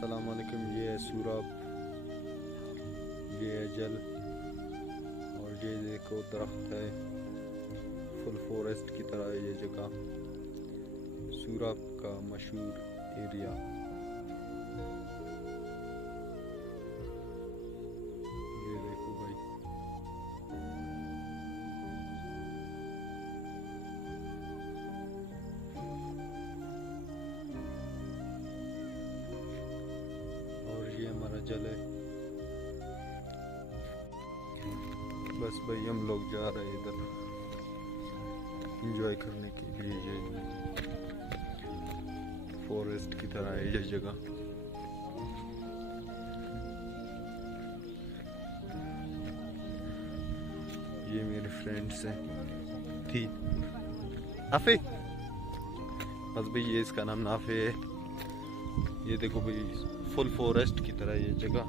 अस्सलाम वालेकुम। ये है सूरब, ये है जल और ये देखो दरख्त है, फुल फॉरेस्ट की तरह है ये जगह, सूरब का मशहूर एरिया। ये देखो भाई, और ये हमारा जल है। बस भाई हम लोग जा रहे हैं इधर एंजॉय करने के लिए। ये फॉरेस्ट की तरह है ये जगह। ये मेरे फ्रेंड्स हैं थी नाफे, बस भाई ये इसका नाम नाफे है। ये देखो भाई फुल फॉरेस्ट की तरह ये जगह।